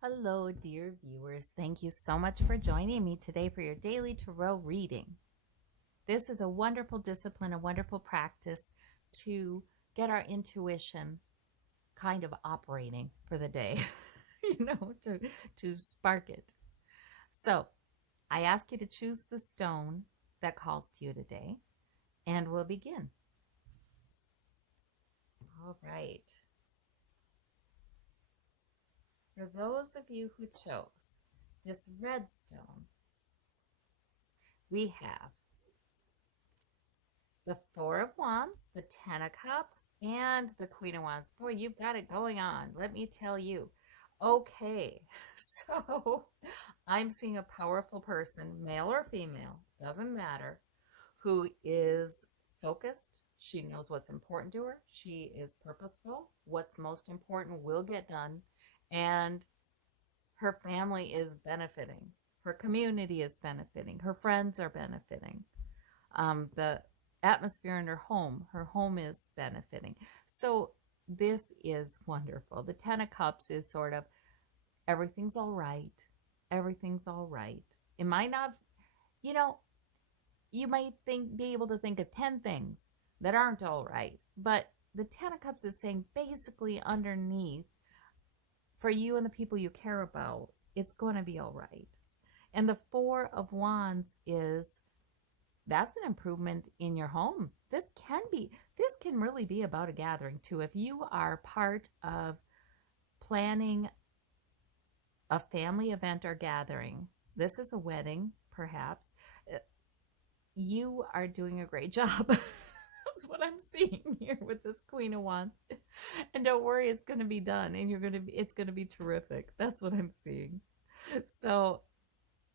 Hello, dear viewers. Thank you so much for joining me today for your daily tarot reading. This is a wonderful discipline, a wonderful practice to get our intuition kind of operating for the day, to spark it. So, I ask you to choose the stone that calls to you today, and we'll begin. All right. For those of you who chose this red stone, we have the Four of Wands, the Ten of Cups, and the Queen of Wands. Boy, you've got it going on, let me tell you. Okay, so I'm seeing a powerful person, male or female, doesn't matter, who is focused. She knows what's important to her. She is purposeful. What's most important will get done. And her family is benefiting. Her community is benefiting. Her friends are benefiting. The atmosphere in her home is benefiting. So this is wonderful. The Ten of Cups is sort of everything's all right. Everything's all right. It might not, you know, you might be able to think of 10 things that aren't all right, but the Ten of Cups is saying basically underneath, for you and the people you care about, it's going to be all right. And the Four of Wands that's an improvement in your home. This can really be about a gathering too. If you are part of planning a family event or gathering, this is a wedding, perhaps, you are doing a great job. That's what I'm seeing here with this Queen of Wands. And don't worry, it's going to be done, and it's going to be terrific. That's what I'm seeing. So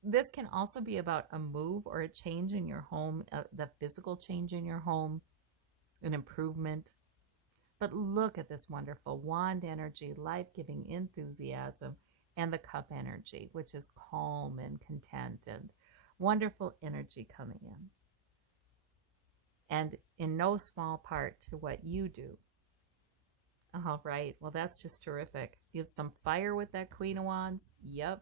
this can also be about a move or a change in your home, the physical change in your home, an improvement. But look at this wonderful wand energy, life-giving enthusiasm, and the cup energy, which is calm and content and wonderful energy coming in. And in no small part to what you do. All right, well, that's just terrific. You had some fire with that Queen of Wands. Yep.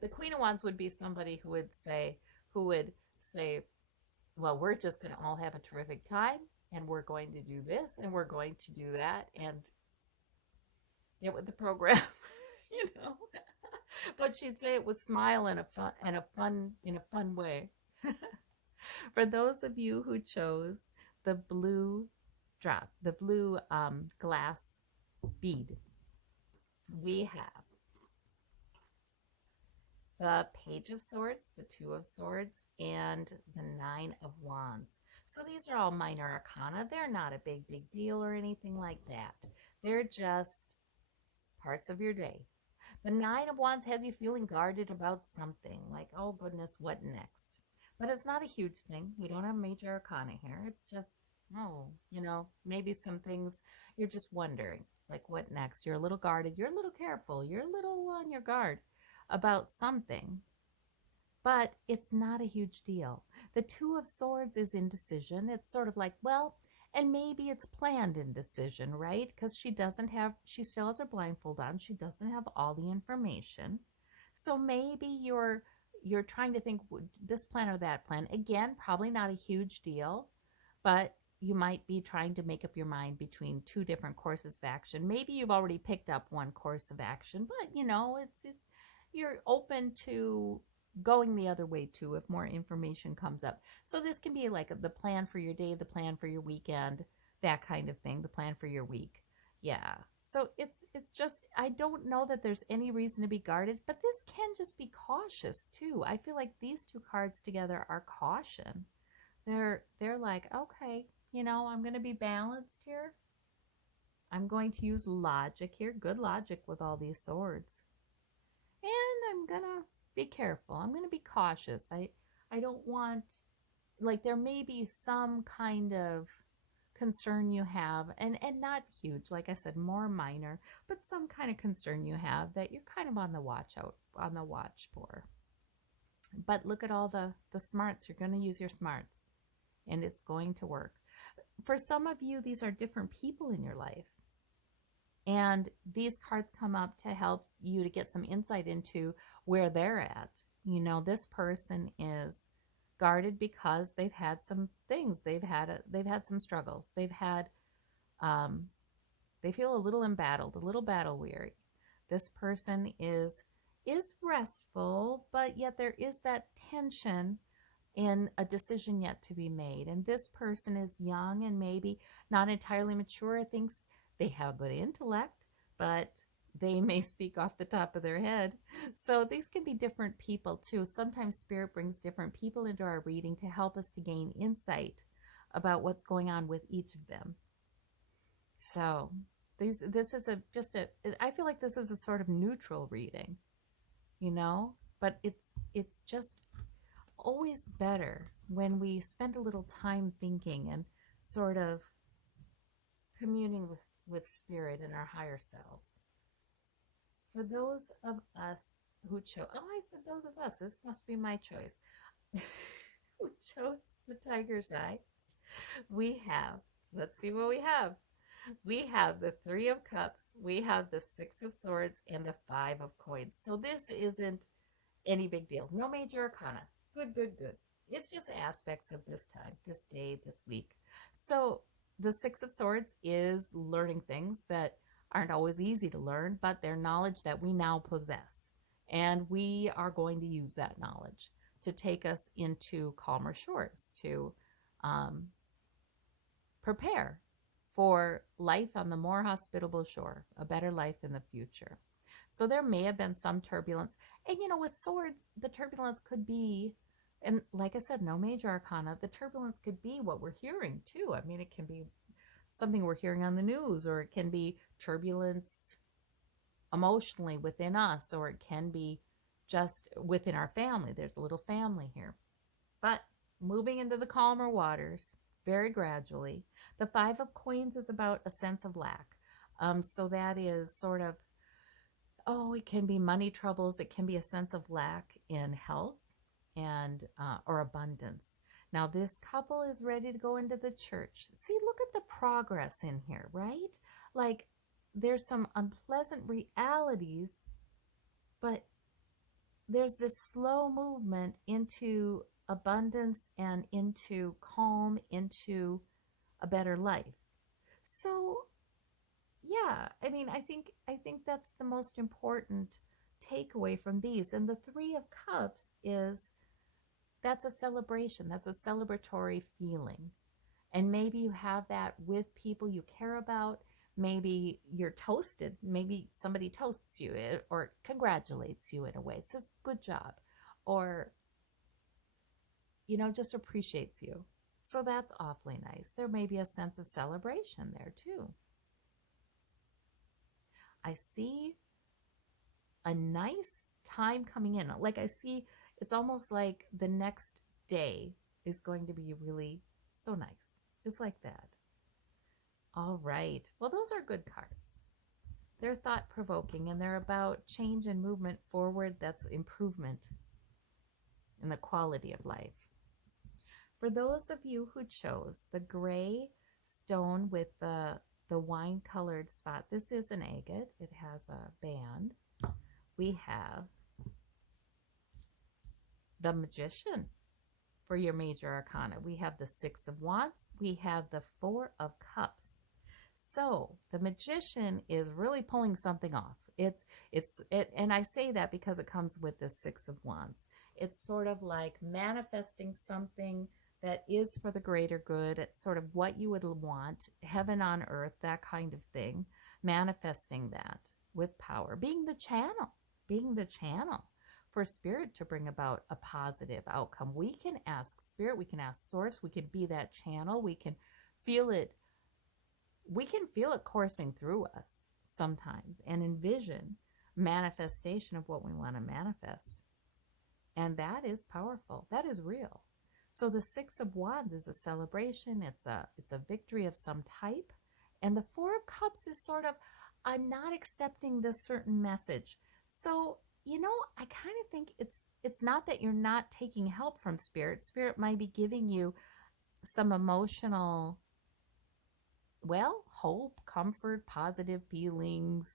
The Queen of Wands would be somebody who would say, well, we're just going to all have a terrific time, and we're going to do this, and we're going to do that, and get with the program, you know. But she'd say it with smile in a fun way. For those of you who chose the blue glass bead, we have the Page of Swords, the Two of Swords, and the Nine of Wands. So these are all minor arcana. They're not a big deal or anything like that. They're just parts of your day. The Nine of Wands has you feeling guarded about something, like, oh goodness, what next? But it's not a huge thing. We don't have major arcana here. It's just, maybe some things you're just wondering, like what next? You're a little guarded. You're a little careful. You're a little on your guard about something, but it's not a huge deal. The Two of Swords is indecision. It's sort of like, well, and maybe it's planned indecision, right? Because she still has her blindfold on. She doesn't have all the information. So maybe you're trying to think this plan or that plan. Again, probably not a huge deal, but you might be trying to make up your mind between two different courses of action. Maybe you've already picked up one course of action, but you're open to going the other way too if more information comes up. So this can be like the plan for your day, the plan for your weekend, that kind of thing, the plan for your week. Yeah. So it's just, I don't know that there's any reason to be guarded, but this can just be cautious too. I feel like these two cards together are caution. They're like, okay, I'm going to be balanced here. I'm going to use logic here, good logic with all these swords. And I'm going to be careful. I'm going to be cautious. I don't want, like, there may be some kind of concern you have, and not huge, like I said, more minor, but some kind of concern you have that you're kind of on the watch for. But look at all the smarts. You're going to use your smarts, and it's going to work. For some of you, these are different people in your life. And these cards come up to help you to get some insight into where they're at. You know, this person is guarded because they've had some things. They've had some struggles. Um, they feel a little embattled, a little battle weary. This person is restful, but yet there is that tension in a decision yet to be made. And this person is young and maybe not entirely mature, thinks they have good intellect, but they may speak off the top of their head. So these can be different people too. Sometimes Spirit brings different people into our reading to help us to gain insight about what's going on with each of them. So this is I feel like this is a sort of neutral reading, you know, but it's just always better when we spend a little time thinking and sort of communing with Spirit and our higher selves. For those of us who chose, oh, I said those of us, this must be my choice, who chose the tiger's eye, we have, let's see what we have. We have the Three of Cups, we have the Six of Swords, and the Five of Coins. So this isn't any big deal. No major arcana. Good, good, good. It's just aspects of this time, this day, this week. So the Six of Swords is learning things that aren't always easy to learn, but they're knowledge that we now possess. And we are going to use that knowledge to take us into calmer shores, to prepare for life on the more hospitable shore, a better life in the future. So there may have been some turbulence. And, you know, with swords, the turbulence could be, and like I said, no major arcana, the turbulence could be what we're hearing too. I mean, it can be something we're hearing on the news, or it can be turbulence emotionally within us, or it can be just within our family. There's a little family here. But moving into the calmer waters very gradually. The Five of Coins is about a sense of lack. So that is sort of, it can be money troubles. It can be a sense of lack in health and or abundance. Now this couple is ready to go into the church. See, look at the progress in here, right? Like there's some unpleasant realities, but there's this slow movement into abundance and into calm, into a better life. So yeah, I mean, I think that's the most important takeaway from these. And the Three of Cups is, that's a celebration. That's a celebratory feeling. And maybe you have that with people you care about. Maybe you're toasted. Maybe somebody toasts you or congratulates you in a way, says good job, or, you know, just appreciates you. So that's awfully nice. There may be a sense of celebration there too. I see a nice time coming in. Like I see, it's almost like the next day is going to be really so nice. It's like that. All right. Well, those are good cards. They're thought-provoking, and they're about change and movement forward. That's improvement in the quality of life. For those of you who chose the gray stone with the wine-colored spot, this is an agate. It has a band. We have the Magician for your major arcana. We have the Six of Wands. We have the Four of Cups. So the Magician is really pulling something off. And I say that because it comes with the Six of Wands. It's sort of like manifesting something that is for the greater good. It's sort of what you would want, heaven on earth, that kind of thing. Manifesting that with power, being the channel for Spirit to bring about a positive outcome. We can ask Spirit, we can ask Source, we can be that channel, we can feel it coursing through us sometimes and envision manifestation of what we want to manifest. And that is powerful. That is real. So the Six of Wands is a celebration. It's a victory of some type. And the Four of Cups is sort of, I'm not accepting this certain message. So, you know, I kind of think it's not that you're not taking help from Spirit. Spirit might be giving you some emotional, hope, comfort, positive feelings,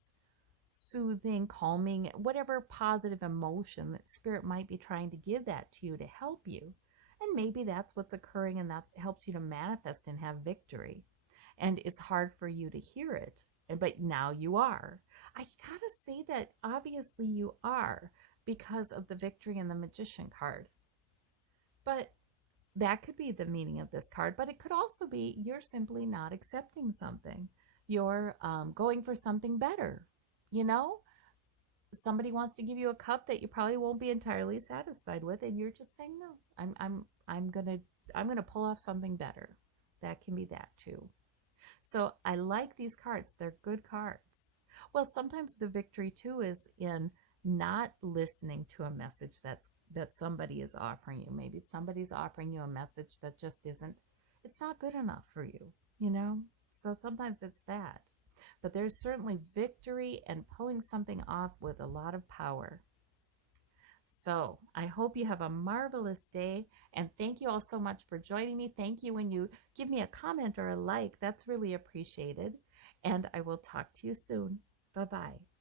soothing, calming, whatever positive emotion that spirit might be trying to give that to you to help you. And maybe that's what's occurring and that helps you to manifest and have victory. And it's hard for you to hear it, but now you are. I gotta say that obviously you are because of the victory and the magician card. But that could be the meaning of this card, but it could also be you're simply not accepting something. You're going for something better. You know, somebody wants to give you a cup that you probably won't be entirely satisfied with, and you're just saying no. I'm gonna pull off something better. That can be that too. So I like these cards. They're good cards. Well, sometimes the victory too is in not listening to a message that somebody is offering you. Maybe somebody's offering you a message that just isn't, it's not good enough for you, you know? So sometimes it's that. But there's certainly victory and pulling something off with a lot of power. So I hope you have a marvelous day, and thank you all so much for joining me. Thank you when you give me a comment or a like. That's really appreciated. And I will talk to you soon. Bye-bye.